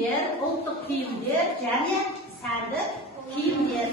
kiyimler, ұлттық kiyimler және сәндік kiyimler.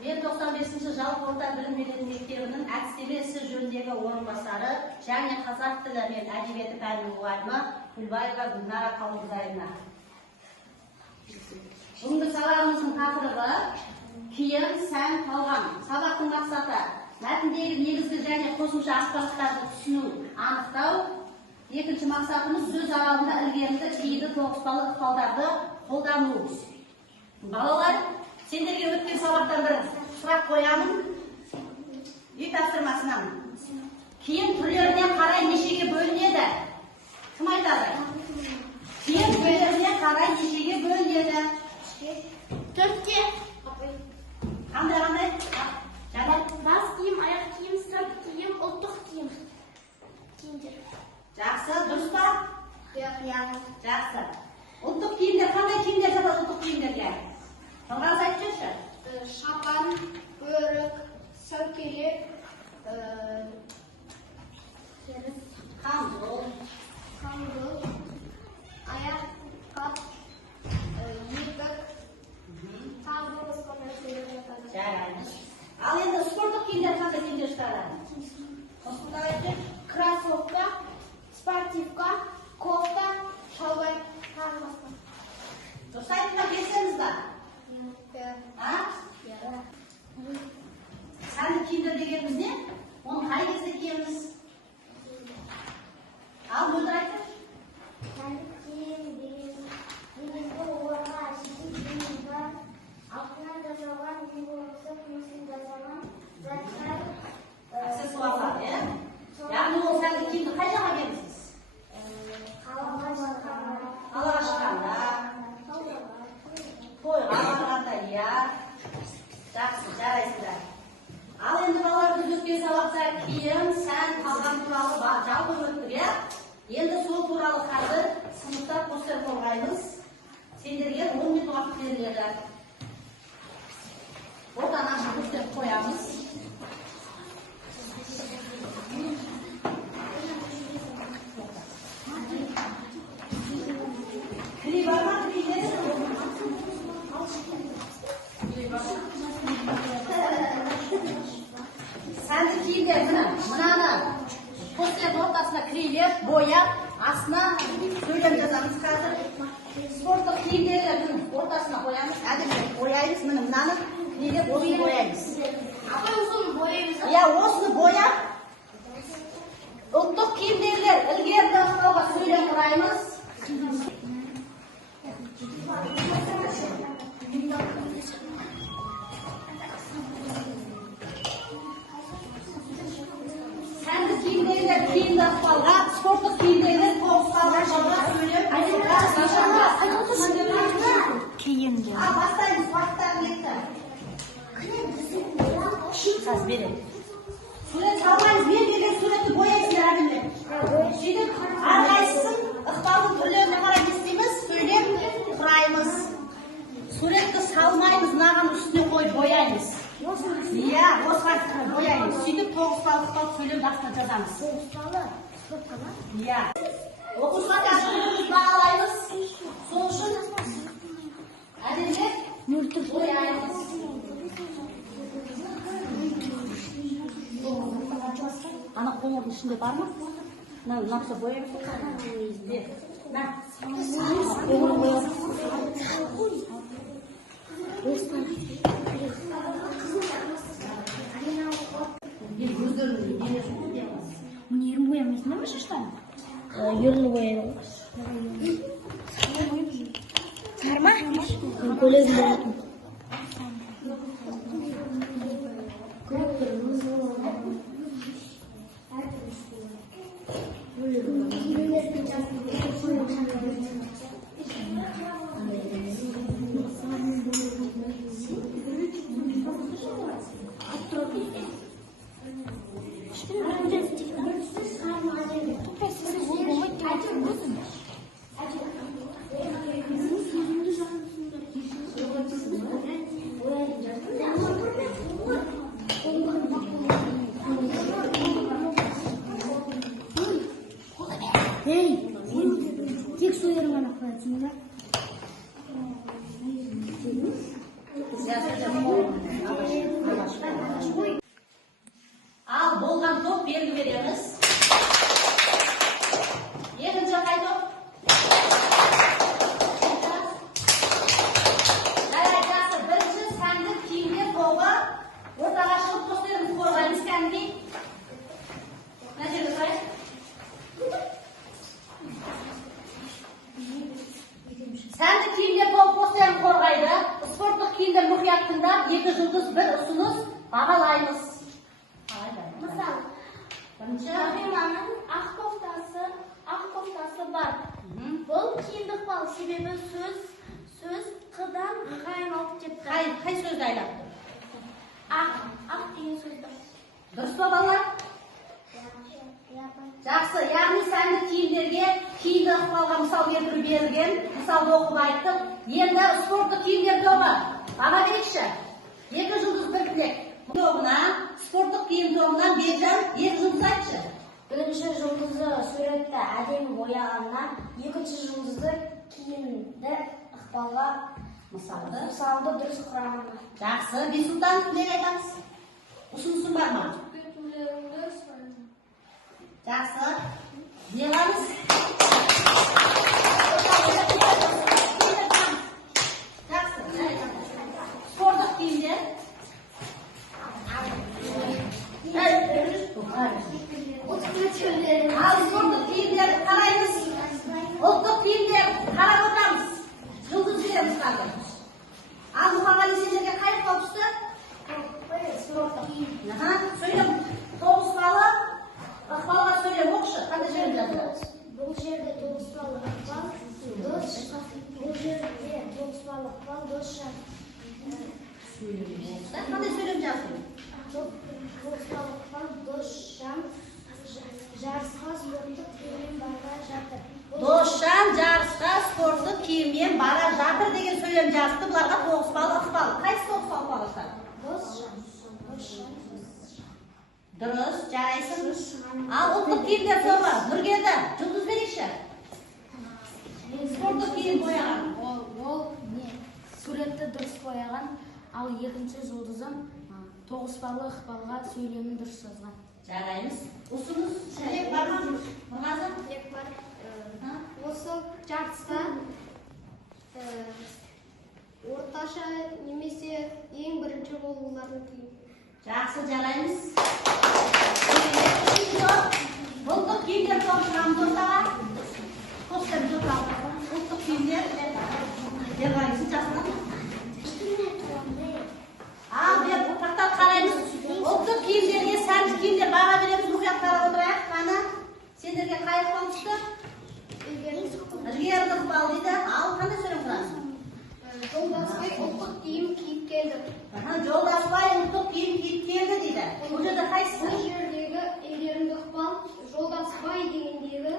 Мен 95-ші жалпы орта білім беретін мектебінің әдістеме ісі жөніндегі орынбасары және қазақ тілі мен әдебиеті пәнінің мұғалімі Күлбаева Гүлнара Қалымбаевна. Бүгінгі сабағымыздың тақырыбы киім, сән, талғам. Сабақтың мақсаты мәтіндегі негізгі және қосымша ақпараттарды түсіну, анықтау. Екінші мақсатымыз сөз аралығында ілгерінді кейінді тоғыспалы ықпалдарды қолдану. Балалар, сендерге өткен сабақтан бір сұрақ қоямын. Үй тапсырмасынан. Киім түрлеріне қарай нешеге бөлінеді? Кім айтады? Киім түрлеріне қарай нешеге бөлінеді? 4-ке. Қандай? Бас киім, аяқ киім, сырт киім, ұлттық киім. Жақсы, дұрыс па? Жақсы. Ұлттық киімдер, қандай киімдер жатады ұлттық киімдерге? Талғаныз айтып жүрші? Шапан, бөрік, сәукеле, Қамзол, аяқ қап, етік, тағы басқа нәрселер жатады. жарайды. Ал енді спорттық киімдер қандай киімдер шығарады? Осында айтып жүр. Кроссовка, спортивка, кофта, шалбар, тағы басқа. Дұрыс айтып ма, келісеміз ба? Сәнді киімдер дегеніміз не? Оны қай кезде киеміз? Ал мөлдір айтып. Сәнді киім дегенде оларға жеке киім бар, алтыннан жасалған, не болмаса күмістен жасалған заттар. Аксессуарлар, иә? Яғни ол сәнді киімді қай жаққа киеміз? Қалаға шыққанда, тойға барғанда, иә. Жақсы, жарайсыздар. Ал енді балалар біз өткен сабақта киім, сән, талғам туралы жалпы өттік, иә? Енді сол туралы қазір сыныпта постер қорғаймыз. Сендерге 10 минут уақыт беріледі. Одан ашып постер қоямыз. Кли бар ма? Сәнді киімдер мынаны постердің ортасына кірелеп, бояп, астына сөйлем жазамыз қазір. Спорттық киімдердің ортасына қоямыз, әдемі бояймыз, мынаны кірелеп, осыны бояймыз. Апай, осыны бояймыз. Иә, осыны бояп, ұлттық киімдерлер ілгерді ықпалға сөйлем құраймыз. Сәнді киімдерлер киімді ықпалға, спорттық киімдерлер тоғыспалы ықпалға сөйлем Киімдер. Бастаймыз, уақыттарын кетті. Қазір берем. Сурет салмаймыз, мен берген суретті бояйсыңдар әдемі. Сөйтіп, әрқайсысын ықпалдың түрлеріне қарай не істейміз? Сөйлем құраймыз. Суретті салмаймыз, мынаған үстіне қойып бояймыз. Иә, осыған бояймыз. Сөйтіп, тоғыспалы ықпал сөйлем астына жазамыз. Иә. Оқушыға тәжірибемізді бағалаймыз. Сол үшін әдемі бояймыз. Ана қоңырдың ішінде бар ма? Мынапса бояймыз. На. Қоңыр бояймыз. Ерін боямайсың ба шаштан? Ерін боямайсың. Бар ма? Көлегім болатын. Сәнді киімдер толық болса қорғайды. Спорттық киімдер мұқият тыңдап, 2 жұлдыз 1 ұсыныс бағалаймыз. Мысал, Бірінші. Рахиманың ақ кофтасы бар. Бұл киімді ықпал, себебі сөз қыдан айналып кетті. Қай сөзді айлапты? Ақ деген сөзді. Дұрыс па балалар? Жақсы, яғни сәнді киімдерге киімді ықпалға мысал келтіру берілген. Мысалды оқып айттық. Енді спорттық киімдер тобы. Баға берейікші. 2 жұлдыз 1 тілек. Тобына, спорттық киім тобынан Бекжан 2 жұлдыз айтшы. Бірінші жұлдызы суретті әдемі бояғаннан, екінші жұлдызы киімді ықпалға Мысалды. дұрыс құрамына. Жақсы, Бесұлтан тілек айтамыз. Ұсынысың бар ма? Жақсы. Не қыламыз? Жақсы. Спорттық киімдер. Ал спорттық киімдер қараймыз. Ұлттық киімдер қарап отырамыз. Жұлдыз береміз қазір. Ал Мұхағали сендерге қай ықпал түсті? Сөйлем. 9 балы. Ықпалға сөйлем оқшы. Қандай сөйлем жатыр? Бұл жерде 9 балы ықпал, бұл жерде 9 балы ықпал, Қандай сөйлем жатыр? жарысқа спорттық киіммен бара жатыр. Досжан жарысқа спорттық киіммен бара жатыр деген сөйлем жазды. Бұларға 9 балы ықпал. Қайсы 9 балы ықпал? Дұрыс, жарайсың. Ал ұлттық киімдер тобы. Нұргелді, жұлдыз берейікші. Спорттық киім бояған. Ол суретті дұрыс бояған, ал екінші жұлдызым 9 балы ықпалға сөйлемін дұрыс жазған. Жараймыз. Ұсыныс тілек бар ма? Нұрғазы? Тілек бар. Осы жарыста орташа немесе ең бірінші болуларын тілеймін. Жақсы, жараймыз. Ұлттық киімдер тобы шығамыз ортаға. Қостарымыз ортаға. Ұлттық киімдер. Ерғайсың жасына. Ал бер тақтат қараймыз. Ұлттық киімдерге сәнді киімдер баға береміз. Мұқият қарап отырайық. Қана сендерге қай ықпал түсті? Ілгері ықпал дейді. Ал қандай сөйлем құрасың? Жолдасбай ұлттық киім киіп келді. Жолдасбай ұлттық киім киіп келді дейді. Бұл жерде қайсысы? Бұл жердегі егерімді ықпал Жолдасбай дегендегі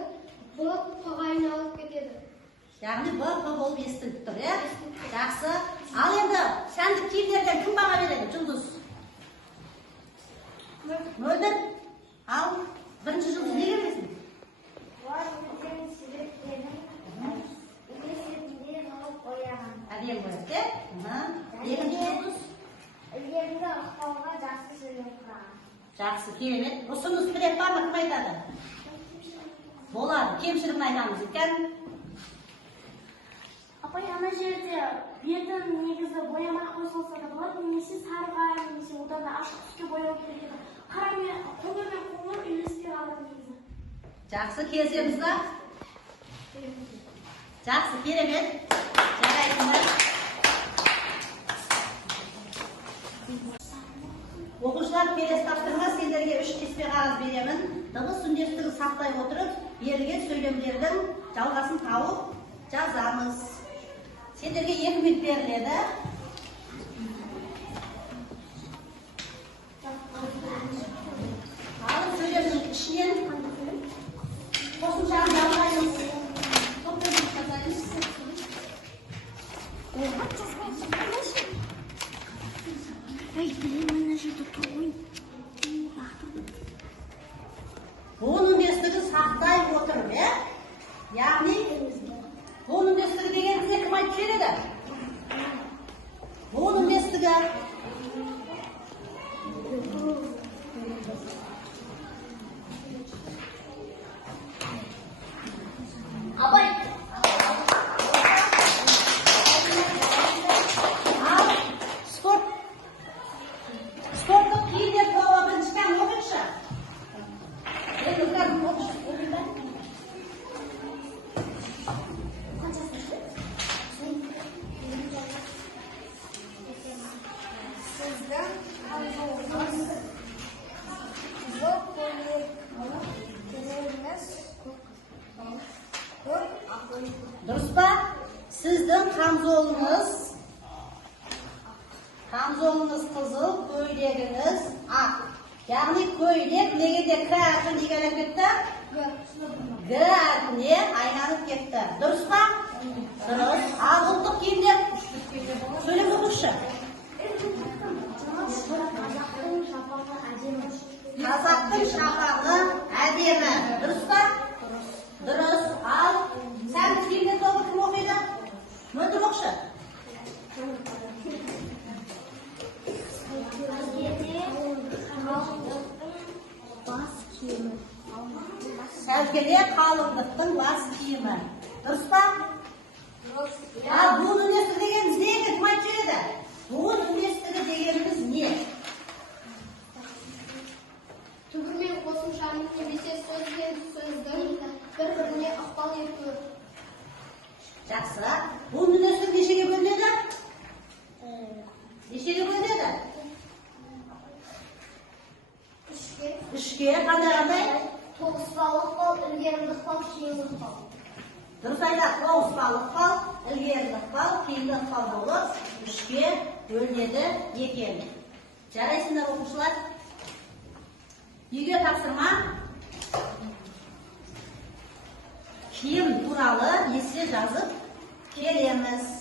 Б-ға айналып кетеді. Яғни Б болып естіліп тұр, е? Жақсы. Ал енді сәнді киімдерден кім баға береді? Жұлдыз. Мөлдір. Ал бірінші жұлдыз неге бересің? Әдем бояды, е? Екінші жұлдыз. Ілгерінгі ықпалға жақсы сөйлем құраған. Жақсы, керемет. Ұсыныс тілек бар ма? Кім айтады? Болады, кемшілігін айтамыз екен. Апай, ана жерде бетін негізі боямақ қосылса да болады, немесе сарыға, немесе одан да ашық түске бояу керек еді. Қара мен қоңыр үйлеспей қалады негізі. Жақсы, келісеміз ба? Жақсы, керемет. Жарайсыңдар. Оқушылар келесі тапсырма сендерге 3 кеспе қағаз беремін. Дыбыс үндестігін сақтай отырып, берілген сөйлемдердің жалғасын тауып жазамыз. Сендерге 2 минут беріледі. Алып сөйлемнің ішінен қосымшаны жалғаймыз. Топтарымыз жасаймыз. Буын үндестігін сақтай отырып, е? Яғни буын үндестігі дегенде кім айтып келеді? Буын үндестігі. Абай. Ал спорттық киімдер тобы біріншіден оқыңызшы. kamzolunuz. Kamzolunuz kızıl, köylekiniz ak. Yani köylek negede K harfini egalep ketdi? G harfine aylanıp ketdi. Dürüst mü? Dürüst. Al ulduk kiyimler. Söyleme okuşu. Қазақтың шапағы әдемі. Дұрыс па? Дұрыс. Ал, сән киімдер тобы кім оқиды? Мөлдір оқшы. Сәукеле қалыңдықтың бас киімі. Дұрыс па? Ал, буын үнестігі дегеніміз не еді? Кім айтып еді? Буын үнестігі дегеніміз не? Түбірмен қосымшаның немесе сөз бен сөздің бір-біріне ықпал етуі. Жақсы. Буын үнестігі нешеге бөлінеді? Нешеге бөлінеді? Үшке. Қандай? Тоғыспалы ықпал, ілгерілі ықпал, кейінгі ықпал. Дұрыс айтады. Тоғыспалы ықпал, ілгерілі ықпал, кейінгі ықпал болып үшке бөлінеді екен. Жарайсыңдар оқушылар. Үйге тапсырма. Киім туралы есте жазып келеміз.